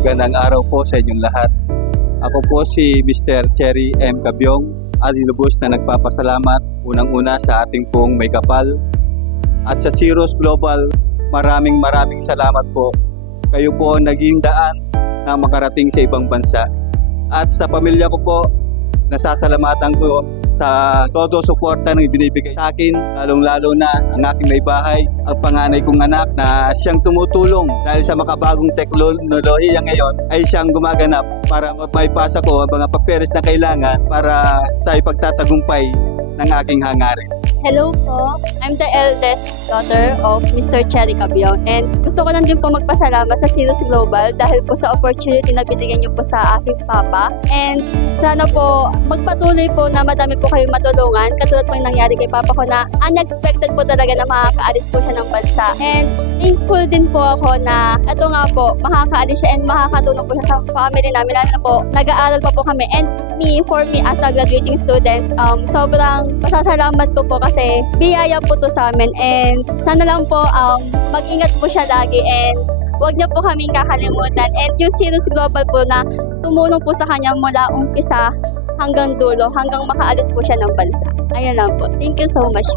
Magandang araw po sa inyong lahat. Ako po si Mr. Cherry M. Cabyong at lubos na nagpapasalamat unang-una sa ating pong may kapal. At sa Ceros Global, maraming salamat po. Kayo po ang naging daan na makarating sa ibang bansa. At sa pamilya ko po, nasasalamatan ko sa todo suporta na ibinibigay sa akin, lalong-lalo na ang aking may bahay, ang panganay kong anak na siyang tumutulong dahil sa makabagong teknolohiya ngayon ay siyang gumaganap para maipasa ko ang mga papeles na kailangan para sa ipagtatagumpay ng aking hangarin. Hello po, I'm the eldest daughter of Mr. Cherry Cabyong and gusto ko lang din po magpasalamat sa Ceros Global dahil po sa opportunity na binigyan niyo po sa aking papa, and sana po magpatuloy po na madami po kayong matulungan katulad po yung nangyari kay papa ko na unexpected po talaga na makakaalis po siya ng bansa, and thankful din po ako na ito nga po makakaalis siya and makakatulong po siya sa family namin, lalo na po nag-aaral pa po kami, and for me as a graduating student, sobrang pasasalamat ko po kasi biyaya po to sa amin, and sana lang po mag-ingat po siya lagi and huwag niya po kaming kakalimutan, and yung Ceros Global po na tumulong po sa kanya mula umpisa hanggang dulo hanggang makaalis po siya ng bansa. Ayun lang po. Thank you so much.